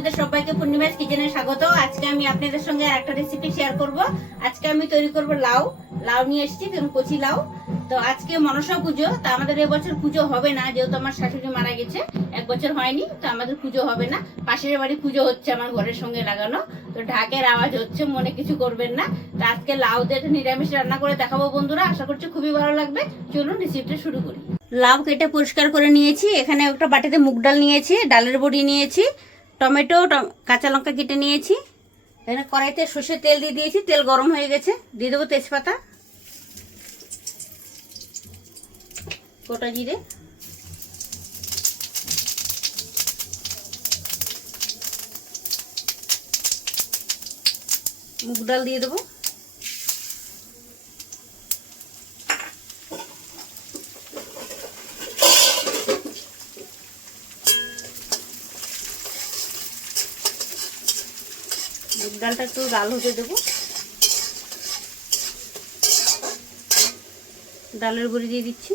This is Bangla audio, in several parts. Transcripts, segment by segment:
আপনাদের সবাইকে পূর্ণিমাস কিচেনে স্বাগত। আজকে আমি আপনাদের সঙ্গে একটা রেসিপি শেয়ার করব। আজকে আমি তৈরি করব লাউ। লাউ নিয়ে এসেছি, দেখুন কচি লাউ। তো আজকে মনসা পুজো, তো আমাদের এবছর পুজো হবে না, যেহেতু আমার শাশুড়ি মারা গেছে, 1 বছর হয়নি, তো আমাদের পুজো হবে না। পাশের বাড়ি পুজো হচ্ছে আমার ঘরের সঙ্গে লাগানো, তো ঢাকের আওয়াজ হচ্ছে, মনে কিছু করবেন না। তো আজকে লাউ দিয়ে নিরামিষ রান্না করে দেখাবো বন্ধুরা, আশা করছি খুবই ভালো লাগবে। চলুন রেসিপিটা শুরু করি। লাউ কেটে পরিষ্কার করে নিয়েছি। এখানে একটা বাটিতে মুগ ডাল নিয়েছি, ডালের বড়ি নিয়েছি, টমেটো, কাঁচা লঙ্কা কেটে নিয়েছি। এখানে কড়াইতে সর্ষের তেল দিয়ে দিয়েছি, তেল গরম হয়ে গেছে, দিয়ে দেবো তেজপাতা, গোটা জিরে, মুগ ডাল দিয়ে দেবো, মুগ ডালটা একটু লাল হতে দেবো, ডালের বড়ি দিয়ে দিচ্ছি,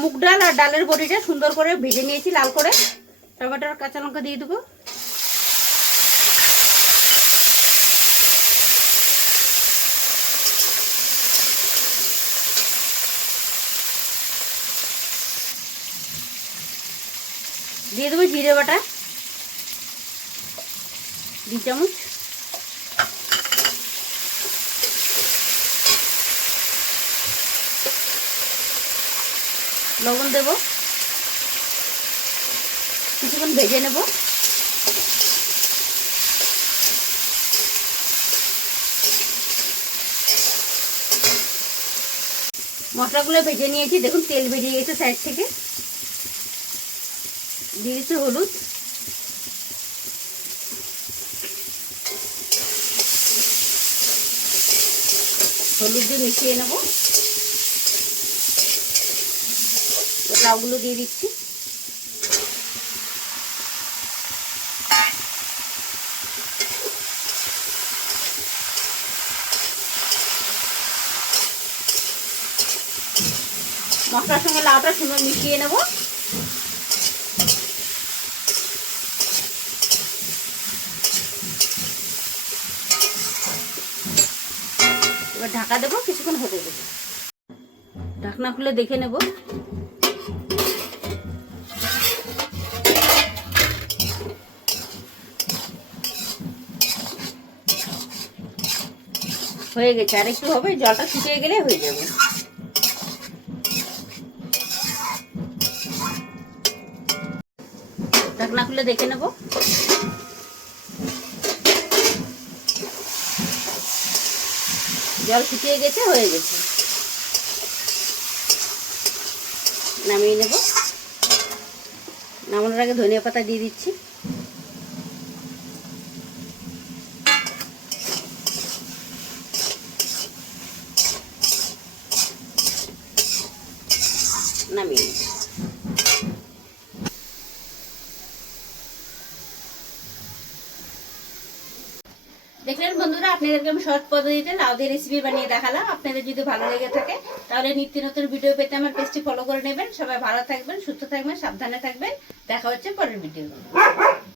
মুগ ডাল আর ডালের বড়িটা সুন্দর করে ভেজে নিয়েছি লাল করে। টমেটো আর কাঁচা লঙ্কা দিয়ে দেবো, দিয়ে দেবো জিরে বাটা 2 চামচ, লবণ দেব, কিছুক্ষণ ভেজে নেব। মশলাগুলো ভেজে নিয়েছি, দেখুন তেল বেরিয়ে গেছে সাইড থেকে। দিয়ে দিচ্ছি হলুদ, হলুদ দিয়ে মিশিয়ে নেব। লাউগুলো দিয়ে দিচ্ছি, মশলার সঙ্গে লাউটা সুন্দর মিশিয়ে নেব। এবার ঢাকা দেবো, কিছুক্ষণ হতে দেবো। ঢাকনা খুলে দেখে নেব। হয়ে গেছে, আর একটু হবে, জলটা শুকিয়ে গেলে হয়ে যাবে। ঢাকনা খুলে দেখে নেব। জল শুকিয়ে গেছে, হয়ে গেছে, নামিয়ে নেব। নামানোর আগে ধনিয়া পাতা দিয়ে দিচ্ছি, নামিয়ে নেব। দেখলেন বন্ধুরা, আপনাদেরকে আমি সহজ পদ্ধতিতে লাউ দিয়ে রেসিপি বানিয়ে দেখালাম। আপনাদের যদি ভালো লেগে থাকে তাহলে নিত্য নতুন ভিডিও পেতে আমার পেজটি ফলো করে নেবেন। সবাই ভালো থাকবেন, সুস্থ থাকবেন, সাবধানে থাকবেন। দেখা হচ্ছে পরের ভিডিও।